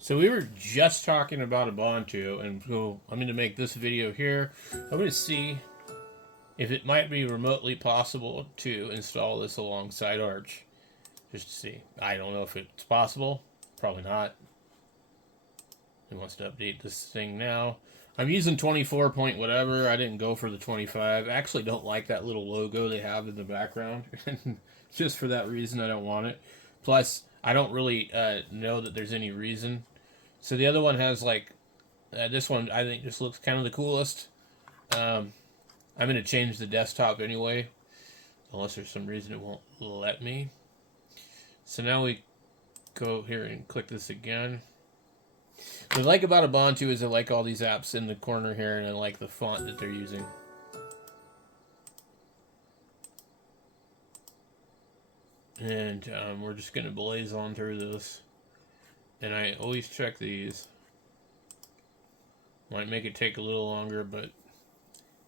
So we were just talking about Ubuntu, and so I'm going to make this video here. I'm going to see if it might be remotely possible to install this alongside Arch. Just to see. I don't know if it's possible. Probably not. It wants to update this thing now. I'm using 24 point whatever. I didn't go for the 25. I actually don't like that little logo they have in the background. Just for that reason, I don't want it. Plus, I don't really know that there's any reason. So the other one has like this one. I think just looks kind of the coolest. Um, I'm gonna change the desktop anyway, unless there's some reason it won't let me. So now we go here and click this again. What I like about Ubuntu is I like all these apps in the corner here, and I like the font that they're using. And we're just gonna blaze on through this. And I always check these. Might make it take a little longer, but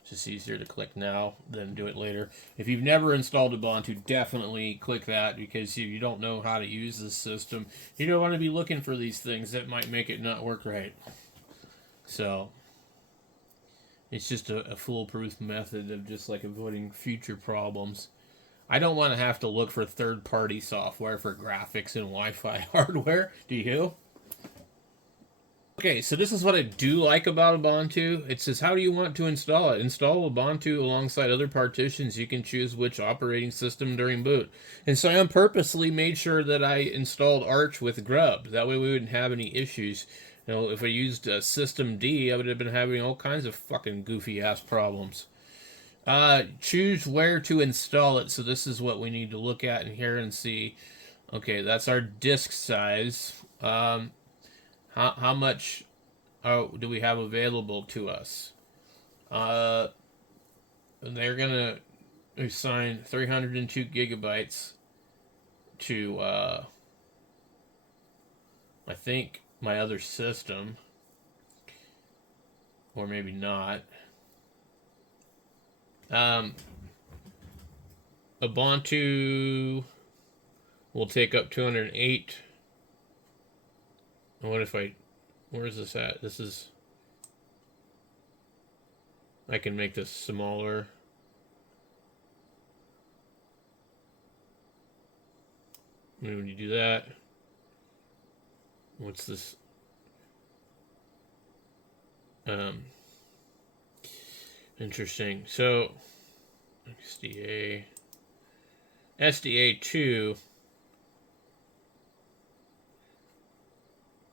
it's just easier to click now than do it later. If you've never installed Ubuntu, definitely click that, because if you don't know how to use this system, you don't want to be looking for these things that might make it not work right. So it's just a foolproof method of just like avoiding future problems. I don't want to have to look for third-party software for graphics and Wi-Fi hardware. Do you? Okay, so this is what I do like about Ubuntu. It says, how do you want to install it? Install Ubuntu alongside other partitions. You can choose which operating system during boot. And so I purposely made sure that I installed Arch with Grub. That way we wouldn't have any issues. You know, if I used System D, I would have been having all kinds of fucking goofy-ass problems. Choose where to install it. So this is what we need to look at in here and see. Okay, that's our disk size. How much do we have available to us? Uh, they're gonna assign 302 gigabytes to I think my other system, or maybe not. Um, Ubuntu will take up 208. What if I? Where is this at? This is. I can make this smaller. When you do that, what's this? Interesting. So, SDA2.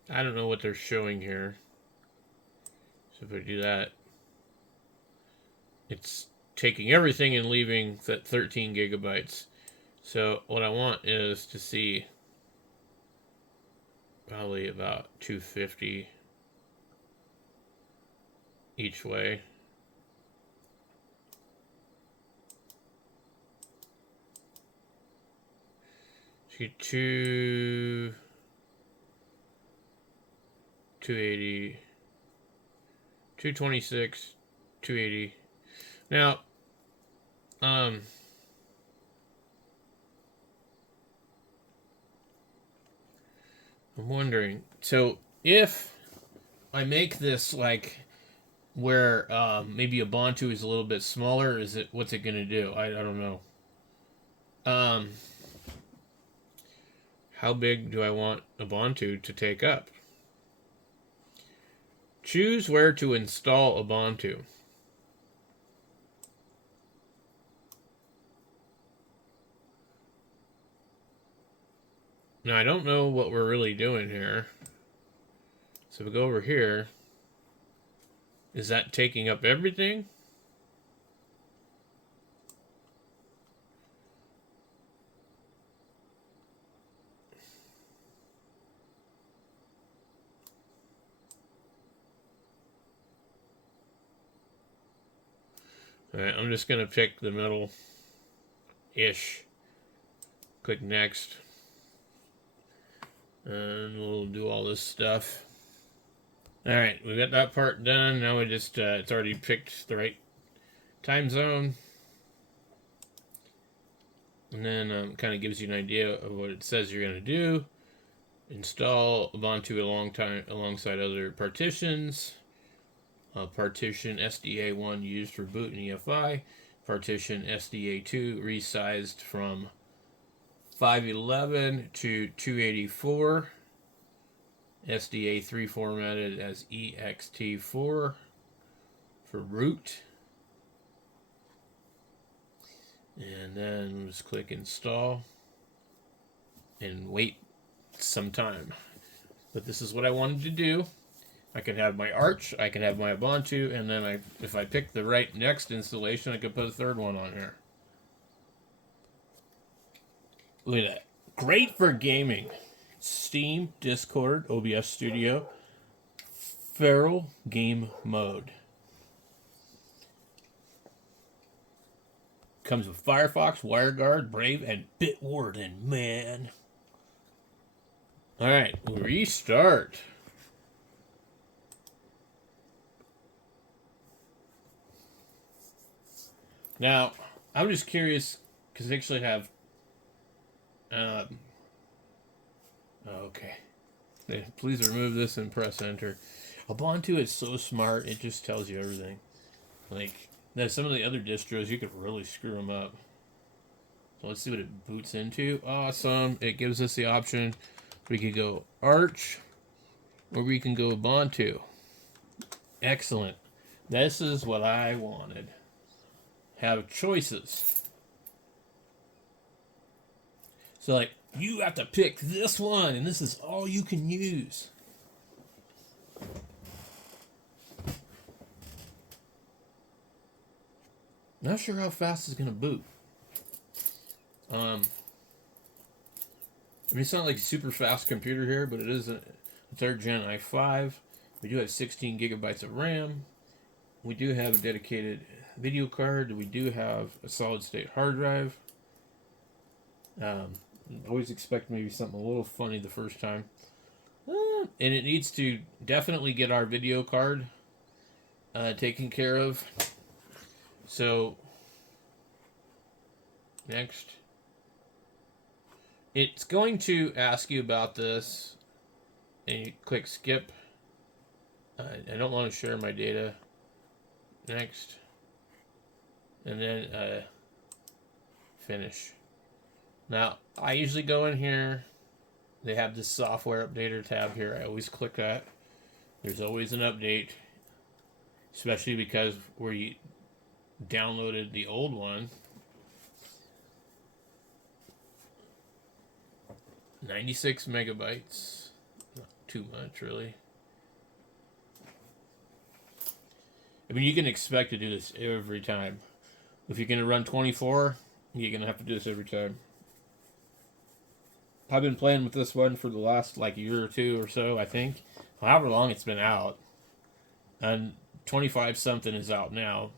I don't know what they're showing here. So if I do that, it's taking everything and leaving that 13 gigabytes. So what I want is to see probably about 250 each way. So 280, 226, 280. Now, I'm wondering. So if I make this like where maybe Ubuntu is a little bit smaller, is it what's it gonna do? I don't know. Um, how big do I want Ubuntu to take up? Choose where to install Ubuntu. Now I don't know what we're really doing here. So if we go over here, is that taking up everything? Alright, I'm just going to pick the middle-ish. Click next. And we'll do all this stuff. Alright, we got that part done. Now we just, it's already picked the right time zone. And then kind of gives you an idea of what it says you're going to do. Install Ubuntu alongside other partitions. Partition SDA1 used for boot and EFI. Partition SDA2 resized from 511 to 284. SDA3 formatted as EXT4 for root. And then just click install and wait some time. But this is what I wanted to do. I can have my Arch, I can have my Ubuntu, and then if I pick the right next installation, I could put a third one on here. Look at that. Great for gaming. Steam, Discord, OBS Studio, Feral Game Mode. Comes with Firefox, WireGuard, Brave, and Bitwarden, man. Alright, restart. Now, I'm just curious, because I actually have... okay. Please remove this and press enter. Ubuntu is so smart, it just tells you everything. Like, now some of the other distros, you could really screw them up. So let's see what it boots into. Awesome. It gives us the option. We could go Arch, or we can go Ubuntu. Excellent. This is what I wanted. Have choices. So, like, you have to pick this one, and this is all you can use. Not sure how fast it's going to boot. I mean, it's not like a super fast computer here, but it is a 3rd gen i5. We do have 16 gigabytes of RAM. We do have a dedicated video card. We do have a solid state hard drive. Always expect maybe something a little funny the first time. And it needs to definitely get our video card taken care of. So, next. It's going to ask you about this. And you click skip. I don't want to share my data. Next. And then finish. Now, I usually go in here. They have this software updater tab here. I always click that. There's always an update. Especially because we downloaded the old one. 96 megabytes. Not too much, really. I mean, you can expect to do this every time. If you're going to run 24, you're going to have to do this every time. I've been playing with this one for the last, year or two or so, I think. However long it's been out. And 25-something is out now.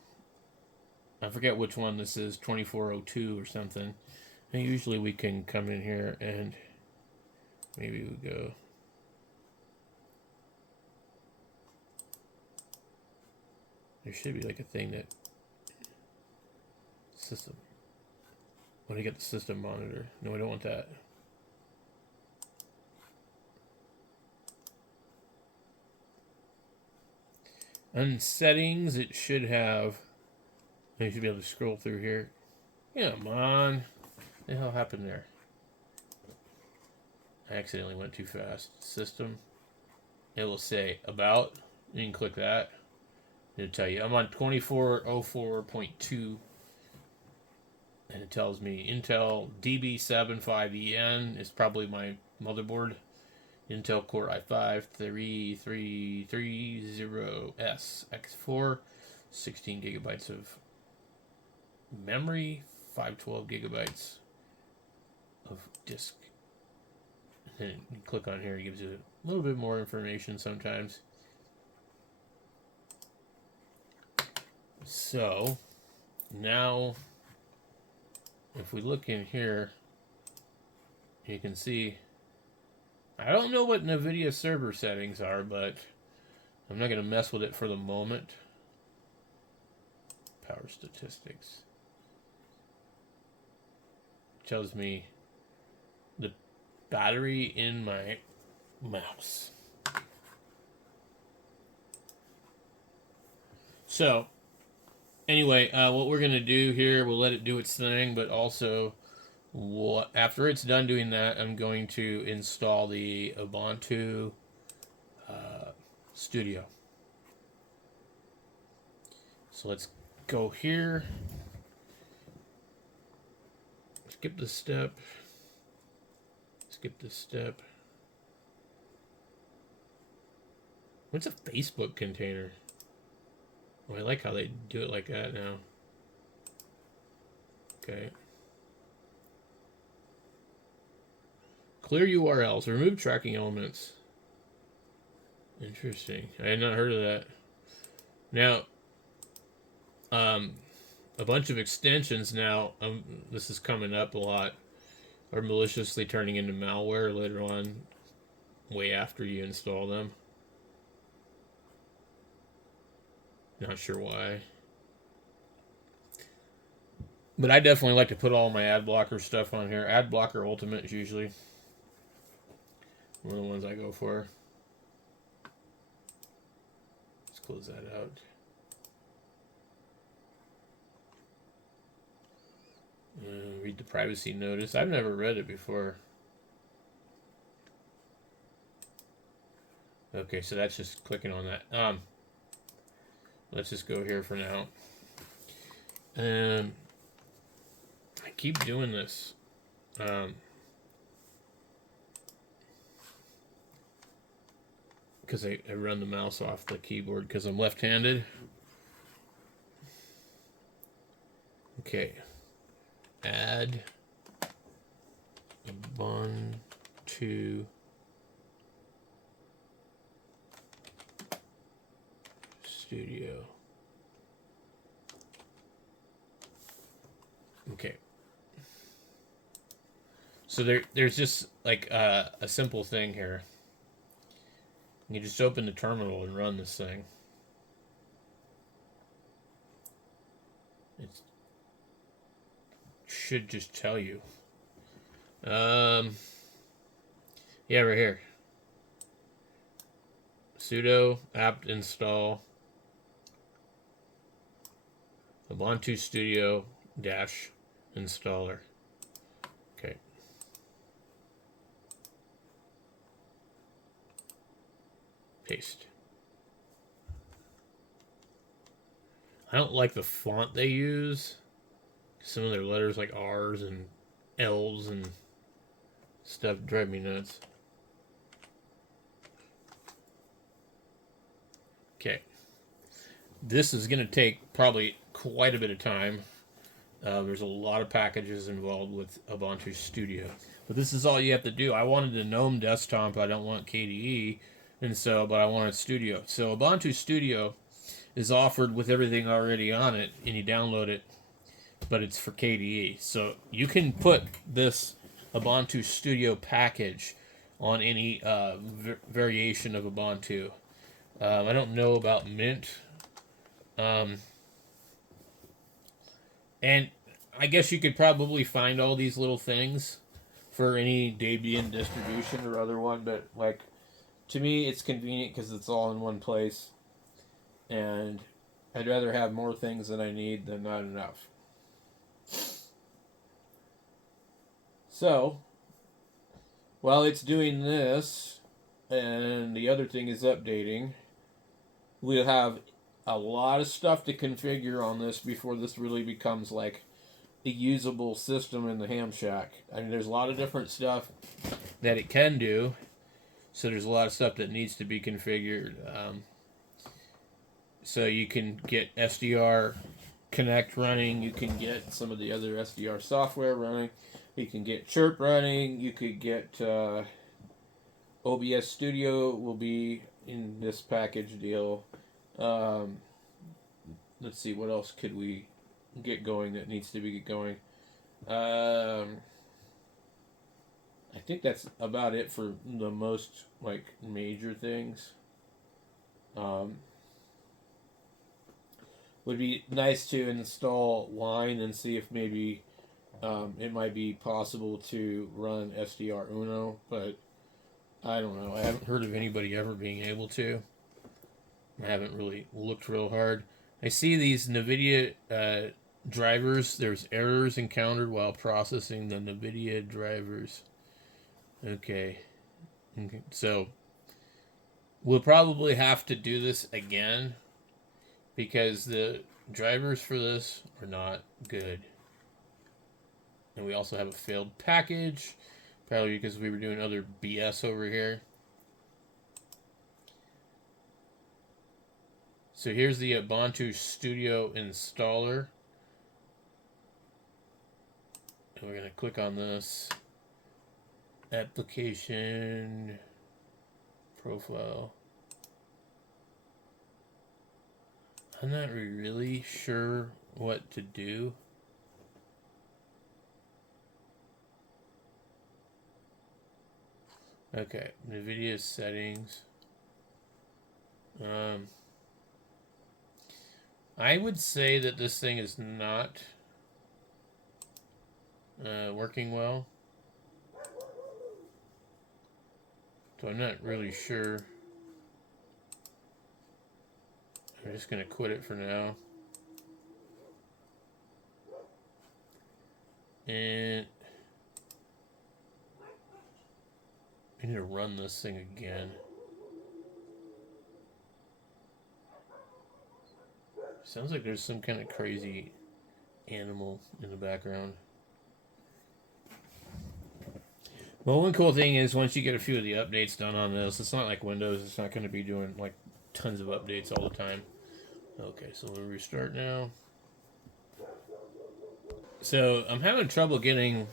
I forget which one this is, 2402 or something. And usually we can come in here and maybe we go... There should be a thing that... System. When I get the system monitor. No, I don't want that. On settings, it should have... You should be able to scroll through here. Come on. What the hell happened there? I accidentally went too fast. System. It will say about. You can click that. It'll tell you. I'm on 2404.2. And it tells me Intel DB75EN is probably my motherboard. Intel Core i5 3330S X4. 16 gigabytes of memory. 512 gigabytes of disk. And then you click on here, it gives you a little bit more information sometimes. So, now, if we look in here, you can see, I don't know what NVIDIA server settings are, but I'm not going to mess with it for the moment. Power statistics. Tells me the battery in my mouse. So, anyway, what we're going to do here, we'll let it do its thing, but also, after it's done doing that, I'm going to install the Ubuntu Studio. So let's go here. Skip this step. Skip this step. What's a Facebook container? Oh, I like how they do it like that now. Okay. Clear URLs. Remove tracking elements. Interesting. I had not heard of that. Now, a bunch of extensions now, this is coming up a lot, are maliciously turning into malware later on, way after you install them. Not sure why. But I definitely like to put all my ad blocker stuff on here. Ad blocker ultimate is usually one of the ones I go for. Let's close that out. Read the privacy notice. I've never read it before. Okay, so that's just clicking on that. Let's just go here for now. I keep doing this. Because I run the mouse off the keyboard because I'm left-handed. Okay. Add Ubuntu Studio. Okay. So there's just like a simple thing here. You just open the terminal and run this thing. It should just tell you. Yeah, right here. Sudo apt install Ubuntu Studio dash installer. Okay. Paste. I don't like the font they use. Some of their letters like R's and L's and stuff drive me nuts. Okay. This is going to take probably quite a bit of time. There's a lot of packages involved with Ubuntu Studio. But this is all you have to do. I wanted a GNOME desktop. I don't want KDE. But I wanted Studio. So Ubuntu Studio is offered with everything already on it, and you download it, but it's for KDE. So you can put this Ubuntu Studio package on any variation of Ubuntu. I don't know about Mint. And I guess you could probably find all these little things for any Debian distribution or other one, but like, to me, it's convenient because it's all in one place, and I'd rather have more things than I need than not enough. So, while it's doing this, and the other thing is updating, we'll have a lot of stuff to configure on this before this really becomes like a usable system in the ham shack. I mean, there's a lot of different stuff that it can do. So there's a lot of stuff that needs to be configured. So you can get SDR Connect running. You can get some of the other SDR software running. You can get Chirp running. You could get OBS Studio will be in this package deal. Let's see, what else could we get going that needs to be going? I think that's about it for the most like major things. Would be nice to install Wine and see if maybe it might be possible to run SDR Uno, but I don't know. I haven't heard of anybody ever being able to. I haven't really looked real hard. I see these NVIDIA drivers. There's errors encountered while processing the NVIDIA drivers. Okay. So we'll probably have to do this again because the drivers for this are not good. And we also have a failed package, probably because we were doing other BS over here. So here's the Ubuntu Studio installer. And we're going to click on this. Application profile. I'm not really sure what to do. Okay, NVIDIA settings. I would say that this thing is not working well. So I'm not really sure. I'm just going to quit it for now. And I need to run this thing again. Sounds like there's some kind of crazy animal in the background. Well, one cool thing is once you get a few of the updates done on this, it's not like Windows. It's not going to be doing like tons of updates all the time. Okay, so we'll restart now. So I'm having trouble getting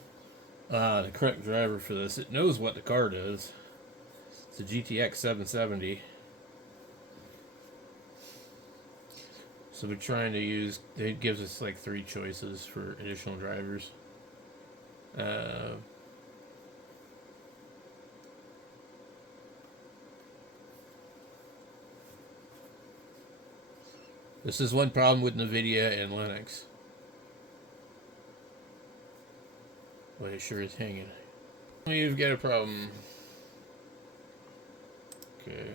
the correct driver for this. It knows what the card is. It's a GTX 770. So we're trying to use, it gives us like 3 choices for additional drivers. This is one problem with NVIDIA and Linux. But it sure is hanging. We've got a problem. Okay.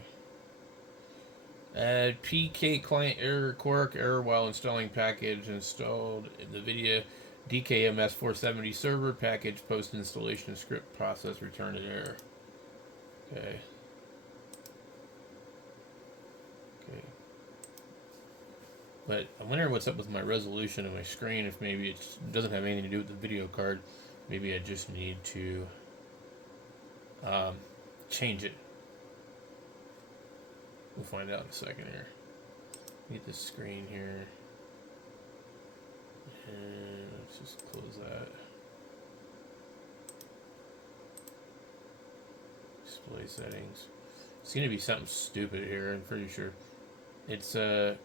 Add PK client error quirk error while installing package installed NVIDIA DKMS 470 server package post installation script process returned an error. Okay. Okay. But I wonder what's up with my resolution of my screen. If maybe it doesn't have anything to do with the video card. Maybe I just need to change it. We'll find out in a second here. Get this screen here. And let's just close that. Display settings. It's going to be something stupid here, I'm pretty sure. It's a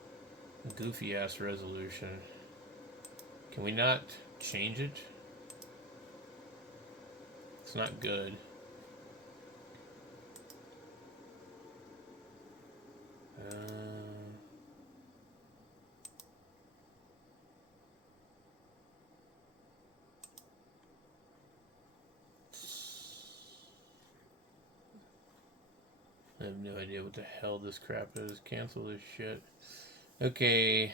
goofy ass resolution. Can we not change it? It's not good. I have no idea what the hell this crap is. Cancel this shit. Okay.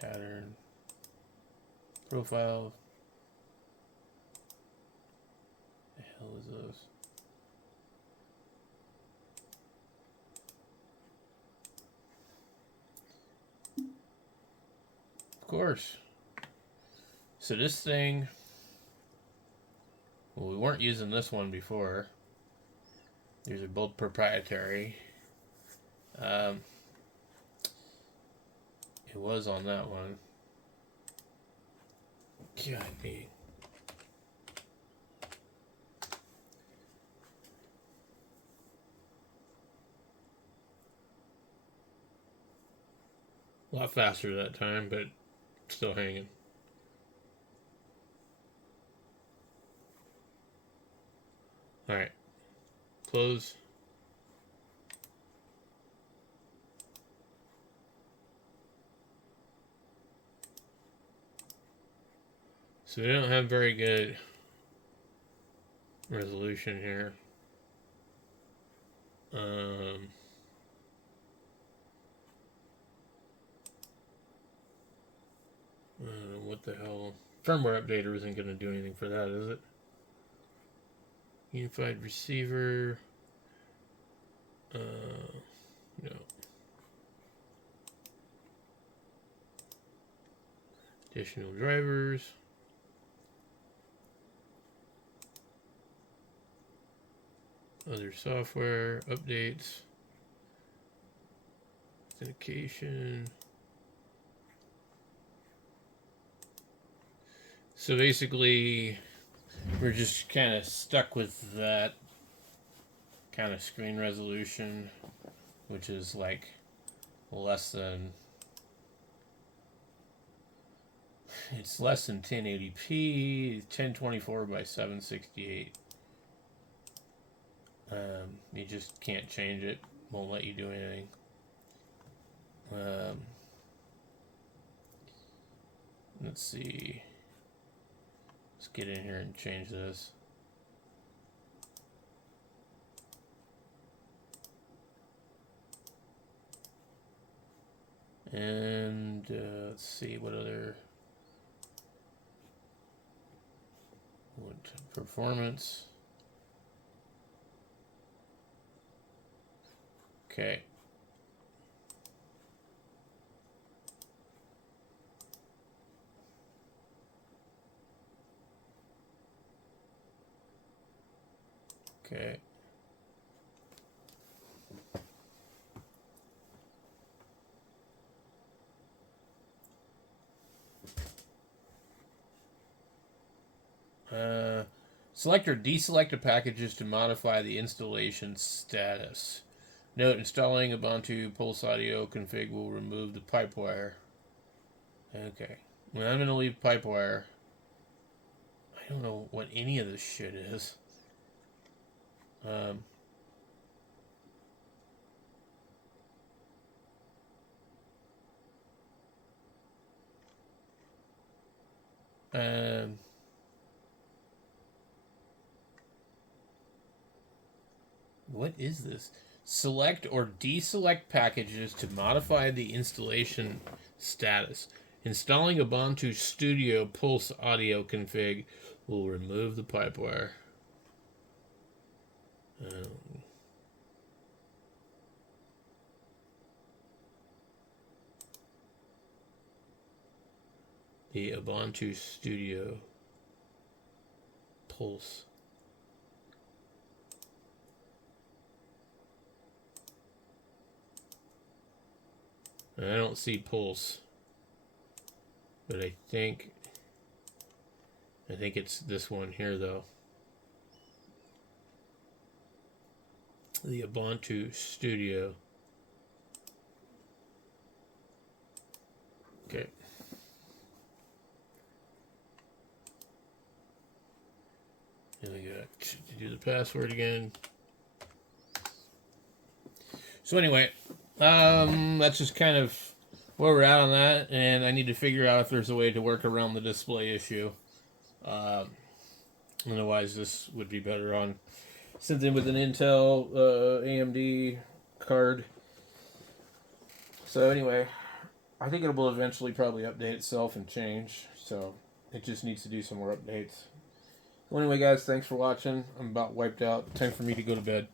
Pattern. Profile. The hell is this? Of course. So this thing, well, we weren't using this one before. These are both proprietary. It was on that one. God dang. A lot faster that time, but still hanging. Alright. Close. So we don't have very good resolution here. What the hell? Firmware updater isn't going to do anything for that, is it? Unified receiver. No. Additional drivers. Other software updates. Authentication. So basically, we're just kind of stuck with that kind of screen resolution, which is like less than, it's less than 1080p, 1024 by 768. You just can't change it, won't let you do anything. Let's see. Let's get in here and change this. And let's see what other performance. Okay. Okay. Select or deselect the packages to modify the installation status. Note, installing Ubuntu Pulse Audio config will remove the pipe wire. Okay. Well, I'm going to leave pipe wire. I don't know what any of this shit is. What is this? Select or deselect packages to modify the installation status. Installing Ubuntu Studio Pulse Audio config will remove the pipe wire. The Ubuntu Studio Pulse. I don't see Pulse, but I think it's this one here though. The Ubuntu Studio. Okay. And we got to do the password again. So anyway, that's just kind of where we're at on that, and I need to figure out if there's a way to work around the display issue. Otherwise, this would be better on something with an Intel AMD card. So anyway, I think it will eventually probably update itself and change. So it just needs to do some more updates. Well, anyway, guys, thanks for watching. I'm about wiped out. Time for me to go to bed.